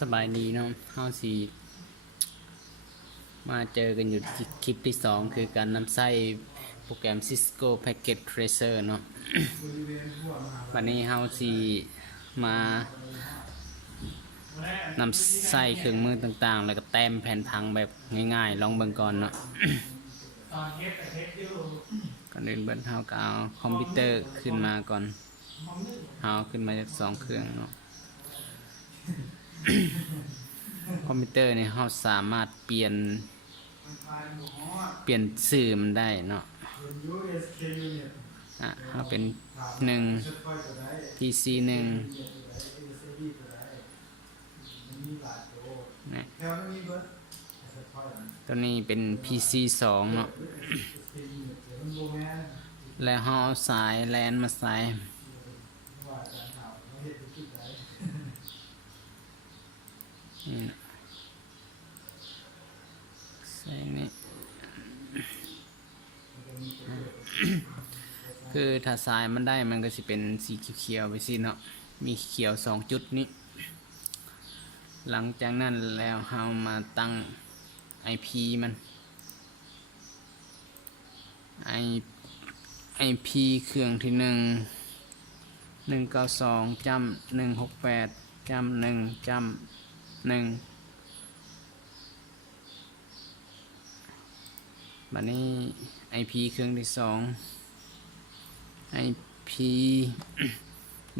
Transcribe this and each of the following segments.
สบายดีเนาะเฮาสิมาเจอกันอยู่ที่คลิปที่2คือการนำใช้โปรแกรม Cisco Packet Tracer เนาะ วันนี้เฮาสิมานำใช้เครื่องมือต่างๆแล้วก็แต้มแผ่นพังแบบง่ายๆลองเบิ่งก่อนเนาะ ก่อนอื่นเบิ่งเฮาก็เอาคอมพิวเตอร์ขึ้นมาก่อนเฮาขึ้นมาจาก2เครื่องเนาะ คอมพิวเตอร์นี่เราสามารถเปลี่ยนชื่อมันได้เนาะเราเป็น1 PC 1นะตัวนี้เป็น PC 2เนาะแล้วเราเอาสายแลนมาใส่ใส่นี่คือถ้าสายมันได้มันก็สิเป็นสีเขียวๆไปสิเนาะมีเขียว2จุดนี้หลังจากนั้นแล้วเรามาตั้ง IP มัน IP เครื่องที่192.168.1.1บัดนี้ IP เครื่องที่2 IP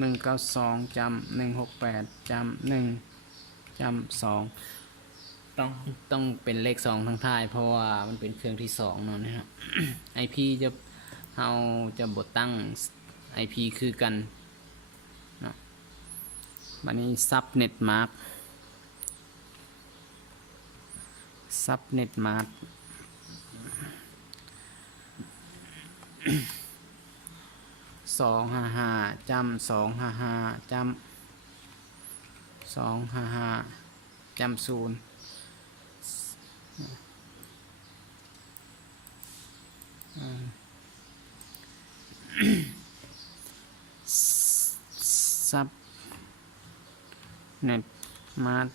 192.168.1.2ต้องเป็นเลข2ทั้งท้ายเพราะว่ามันเป็นเครื่องที่2เนาะนะครับ IP เราจะบดตั้ง IP คือกันเนาะบัดนี้ subnet mask 255.255.0ซับเน็ตมาร์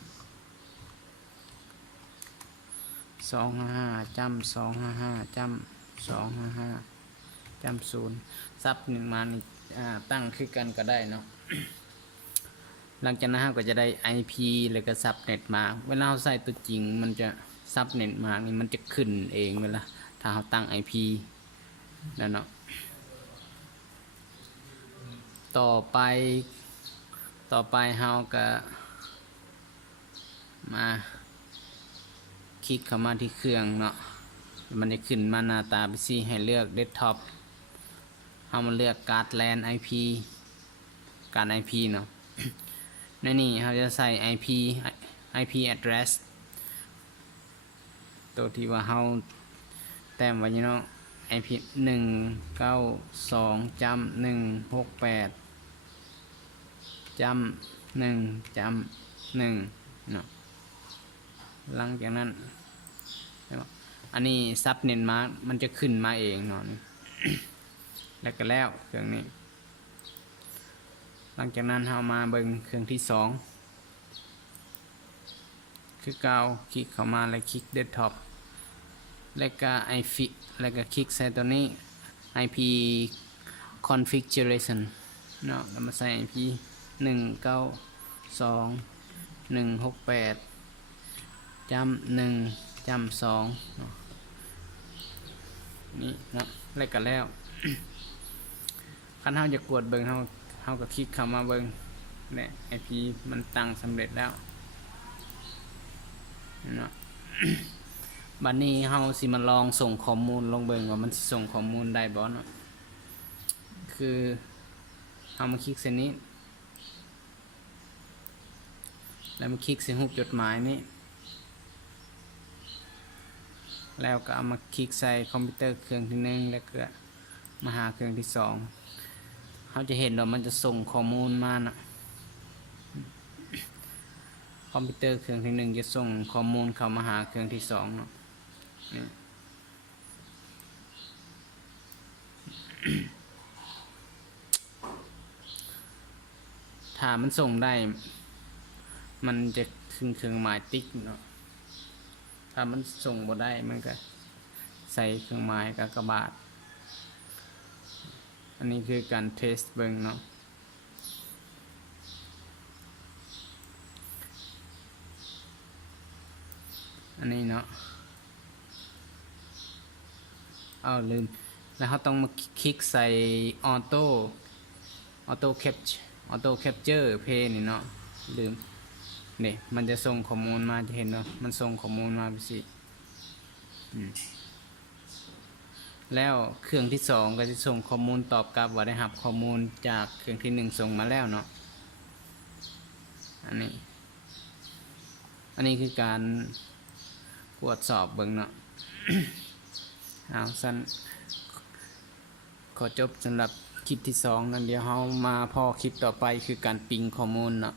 255.255.0ซับเน็ตมาร์นี่ตั้งคือกันก็ได้เนาะ หลังจากนั้นเราก็จะได้ IP แล้วก็ซับเน็ตมาเวลาเราใส่ตัวจริงมันจะซับเน็ตมานี่มันจะขึ้นเองเวลาถ้าเราตั้ง IP แล้วเนาะต่อไปเราก็มาคลิกเข้ามาที่เครื่องเนาะมันจะขึ้นมาหน้าตาไปสิให้เลือกเดสก์ท็อปเรามาเลือกการ์ดแลน IP การ IP เนาะ ในนี้เราจะใส่ IP address ตัวที่ว่าเราแต้มไว้เนาะ IP 192.168.1.1เนาะหลังจากนั้นอันนี้ซับเน็ตมาร์กมันจะขึ้นมาเองเนาะ แล้วก็แล้วเครื่องนี้หลังจากนั้นเรามาเบิ่งเครื่องที่2คือเก่าคลิกเข้ามาแล้วคลิกเดสก์ท็อปแล้วก็ IP แล้วก็คลิกใส่ตัวนี้ IP configuration เนาะแล้วมาใส่ IP 192.168.1.2นี่เนาะแล้วก็แล้ว คันเราจะกดเบิ่งเราก็คลิกเข้ามาเบิ่งเนี่ย IP มันตั้งสำเร็จแล้วเนาะ บัดนี้เราสิมาลองส่งข้อมูลลงเบิ่งว่ามันสิส่งข้อมูลได้บ่เนาะคือเรามาคลิกเส้นนี้แล้วมาคลิกเส้นรูปจดหมายนี้แล้วก็เอามาคลิกใส่คอมพิวเตอร์เครื่องที่1แล้วก็มาหาเครื่องที่2เขาจะเห็นว่ามันจะส่งข้อมูลมานะคอมพิวเตอร์เครื่องที่1จะส่งข้อมูลเข้ามาหาเครื่องที่2เนาะถ้ามันส่งได้ มันจะขึ้นเครื่องหมายติ๊กเนาะถ้ามันส่งบ่ได้มันก็ใส่เครื่องหมายกากบาทอันนี้คือการเทสเบิ่งเนาะอันนี้เนาะเอาลืมแล้วเขาต้องมาคลิกใส่ออโต้แคปเจอร์เพย์นี่เนาะลืมนี่มันจะส่งข้อมูลมาจะเห็นเนาะมันส่งข้อมูลมาไปสิแล้วเครื่องที่สองก็จะส่งข้อมูลตอบกลับว่าได้รับข้อมูลจากเครื่องที่หนึ่งส่งมาแล้วเนาะอันนี้คือการตรวจสอบเบิ่งเนาะ เอาสั้นขอจบสำหรับคลิปที่สองนั้นเดี๋ยวเรามาพอคลิปต่อไปคือการปิงข้อมูลเนาะ